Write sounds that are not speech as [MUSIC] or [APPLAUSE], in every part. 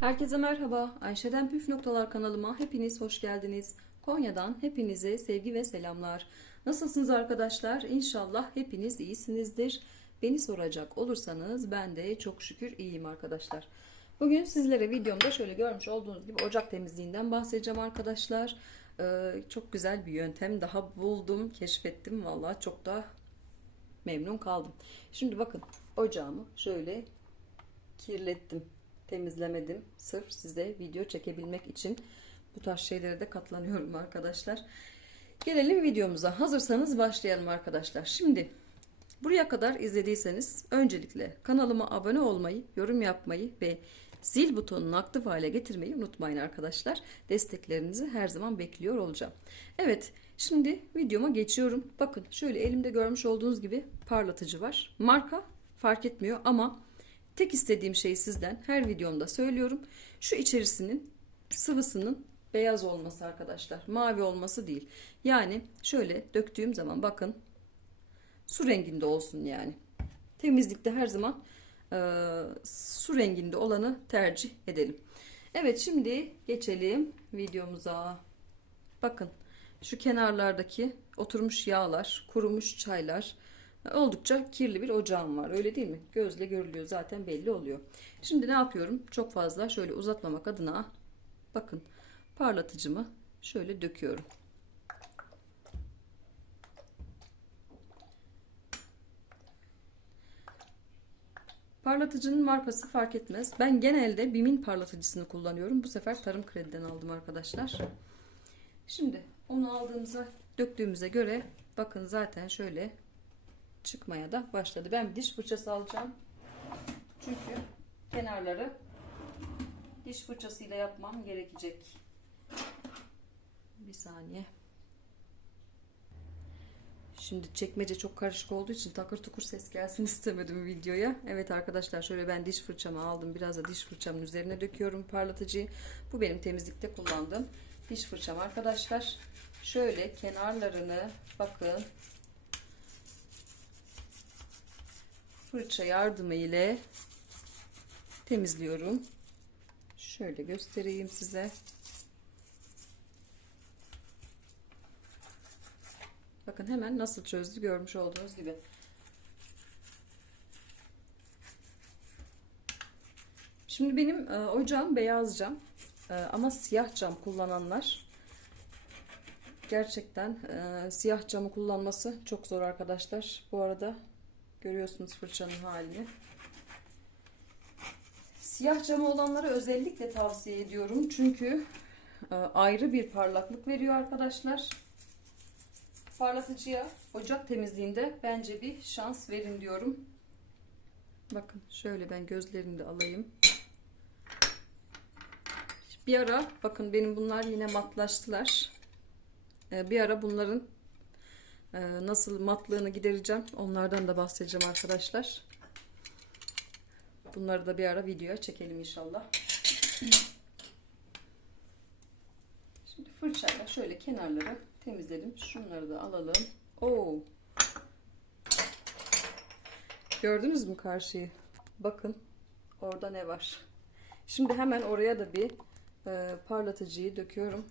Herkese merhaba. Ayşe'den Püf Noktalar kanalıma hepiniz hoş geldiniz. Konya'dan hepinize sevgi ve selamlar. Nasılsınız arkadaşlar? İnşallah hepiniz iyisinizdir. Beni soracak olursanız ben de çok şükür iyiyim arkadaşlar. Bugün sizlere videomda şöyle görmüş olduğunuz gibi ocak temizliğinden bahsedeceğim arkadaşlar. Ee, çok güzel bir yöntem daha buldum, keşfettim. Vallahi çok da memnun kaldım. Şimdi bakın ocağımı şöyle kirlettim temizlemedim. Sırf size video çekebilmek için bu tarz şeylere de katlanıyorum arkadaşlar. Gelelim videomuza. Hazırsanız başlayalım arkadaşlar. Şimdi buraya kadar izlediyseniz öncelikle kanalıma abone olmayı, yorum yapmayı ve zil butonunu aktif hale getirmeyi unutmayın arkadaşlar. Desteklerinizi her zaman bekliyor olacağım. Evet, şimdi videoma geçiyorum. Bakın şöyle elimde görmüş olduğunuz gibi parlatıcı var. Marka fark etmiyor ama Tek istediğim şey sizden her videomda söylüyorum. Şu içerisinin sıvısının beyaz olması arkadaşlar. Mavi olması değil. Yani şöyle döktüğüm zaman bakın su renginde olsun yani. Temizlikte her zaman e, su renginde olanı tercih edelim. Evet şimdi geçelim videomuza. Bakın şu kenarlardaki oturmuş yağlar, kurumuş çaylar, Oldukça kirli bir ocağım var. Öyle değil mi? Gözle görülüyor zaten belli oluyor. Şimdi ne yapıyorum? Çok fazla şöyle uzatmamak adına bakın parlatıcımı şöyle döküyorum. Parlatıcının markası fark etmez. Ben genelde Bim'in parlatıcısını kullanıyorum. Bu sefer Tarım Kredi'den aldım arkadaşlar. Şimdi onu aldığımıza döktüğümüze göre bakın zaten şöyle çıkmaya da başladı. Ben diş fırçası alacağım. Çünkü kenarları diş fırçasıyla yapmam gerekecek. Bir saniye. Şimdi çekmece çok karışık olduğu için takır tukur ses gelsin [LAUGHS] istemedim videoya. Evet arkadaşlar şöyle ben diş fırçamı aldım. Biraz da diş fırçamın üzerine döküyorum parlatıcıyı. Bu benim temizlikte kullandığım diş fırçam arkadaşlar. Şöyle kenarlarını bakın fırça yardımı ile temizliyorum. Şöyle göstereyim size. Bakın hemen nasıl çözdü görmüş olduğunuz gibi. Şimdi benim e, ocağım beyaz cam e, ama siyah cam kullananlar gerçekten e, siyah camı kullanması çok zor arkadaşlar. Bu arada Görüyorsunuz fırçanın halini. Siyah camı olanlara özellikle tavsiye ediyorum. Çünkü e, ayrı bir parlaklık veriyor arkadaşlar. Parlatıcıya ocak temizliğinde bence bir şans verin diyorum. Bakın şöyle ben gözlerini de alayım. Bir ara bakın benim bunlar yine matlaştılar. E, bir ara bunların nasıl matlığını gidereceğim onlardan da bahsedeceğim arkadaşlar. Bunları da bir ara videoya çekelim inşallah. Şimdi fırçayla şöyle kenarları temizledim. Şunları da alalım. Oo. Gördünüz mü karşıyı? Bakın orada ne var. Şimdi hemen oraya da bir e, parlatıcıyı döküyorum.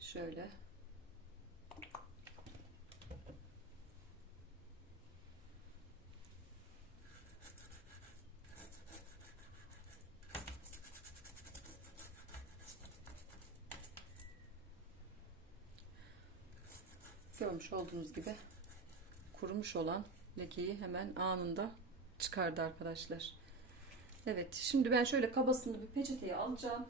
Şöyle. Görmüş olduğunuz gibi kurumuş olan lekeyi hemen anında çıkardı arkadaşlar. Evet şimdi ben şöyle kabasını bir peçeteye alacağım.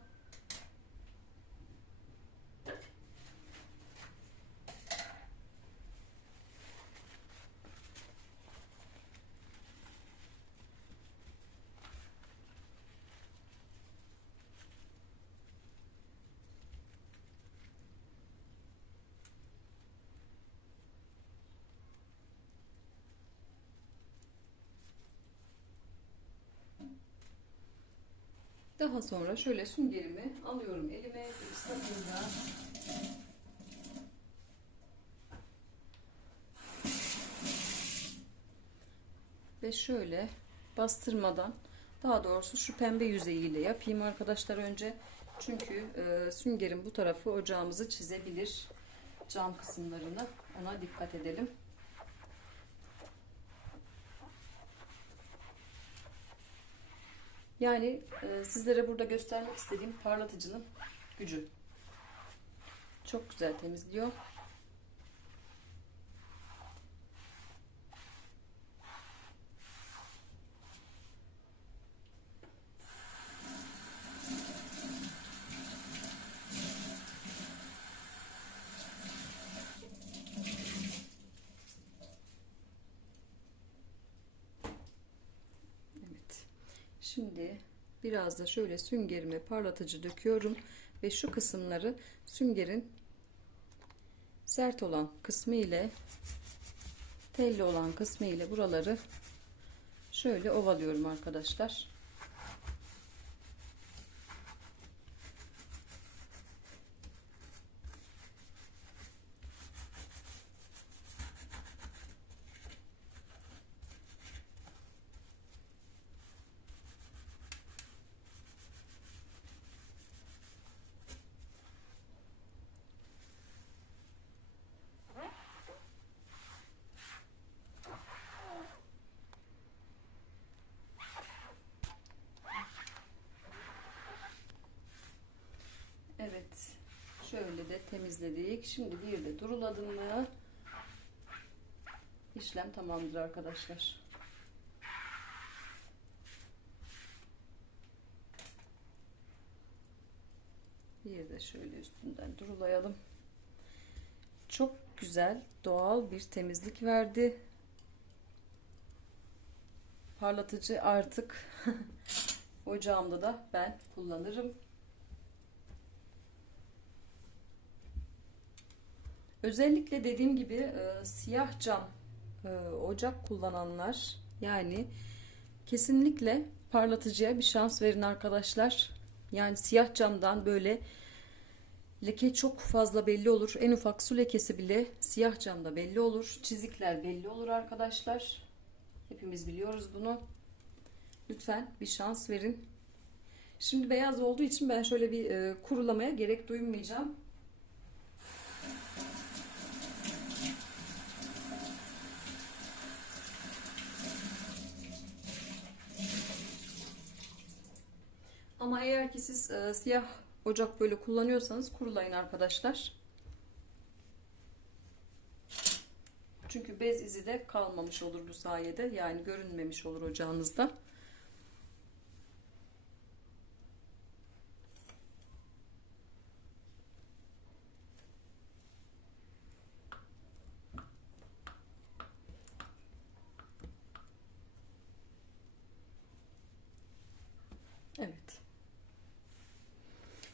Daha sonra şöyle süngerimi alıyorum elime. Islakında. Ve şöyle bastırmadan Daha doğrusu şu pembe yüzeyiyle yapayım arkadaşlar önce. Çünkü e, süngerin bu tarafı ocağımızı çizebilir. Cam kısımlarını ona dikkat edelim. Yani e, sizlere burada göstermek istediğim parlatıcının gücü. Çok güzel temizliyor. Evet. Şimdi biraz da şöyle süngerime parlatıcı döküyorum ve şu kısımları süngerin sert olan kısmı ile telli olan kısmı ile buraları şöyle ovalıyorum arkadaşlar. Evet. Şöyle de temizledik. Şimdi bir de duruladım mı işlem tamamdır arkadaşlar. Bir de şöyle üstünden durulayalım. Çok güzel, doğal bir temizlik verdi. Parlatıcı artık [LAUGHS] ocağımda da ben kullanırım. Özellikle dediğim gibi e, siyah cam e, ocak kullananlar yani kesinlikle parlatıcıya bir şans verin arkadaşlar. Yani siyah camdan böyle leke çok fazla belli olur. En ufak su lekesi bile siyah camda belli olur. Çizikler belli olur arkadaşlar. Hepimiz biliyoruz bunu. Lütfen bir şans verin. Şimdi beyaz olduğu için ben şöyle bir e, kurulamaya gerek duymayacağım. Ama eğer ki siz e, siyah ocak böyle kullanıyorsanız kurulayın arkadaşlar. Çünkü bez izi de kalmamış olur bu sayede. Yani görünmemiş olur ocağınızda. Evet.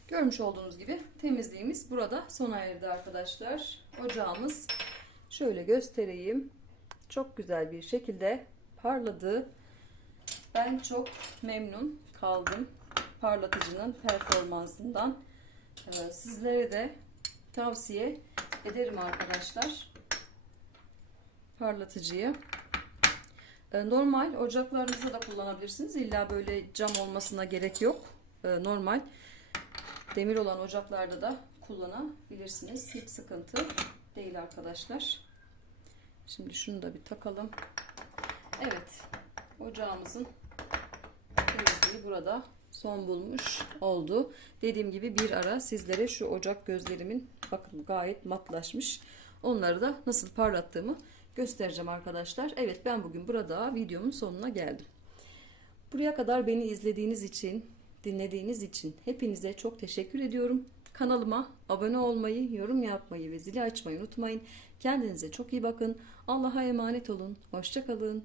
Görmüş olduğunuz gibi temizliğimiz burada sona erdi arkadaşlar. Ocağımız şöyle göstereyim. Çok güzel bir şekilde parladı. Ben çok memnun kaldım parlatıcının performansından. Ee, sizlere de tavsiye ederim arkadaşlar. Parlatıcıyı. Ee, normal ocaklarınızda da kullanabilirsiniz. İlla böyle cam olmasına gerek yok. Ee, normal demir olan ocaklarda da kullanabilirsiniz. Hiç sıkıntı değil arkadaşlar. Şimdi şunu da bir takalım. Evet. Ocağımızın temizliği burada son bulmuş oldu. Dediğim gibi bir ara sizlere şu ocak gözlerimin bakın gayet matlaşmış. Onları da nasıl parlattığımı göstereceğim arkadaşlar. Evet ben bugün burada videomun sonuna geldim. Buraya kadar beni izlediğiniz için, dinlediğiniz için hepinize çok teşekkür ediyorum. Kanalıma abone olmayı, yorum yapmayı ve zili açmayı unutmayın. Kendinize çok iyi bakın. Allah'a emanet olun. Hoşçakalın.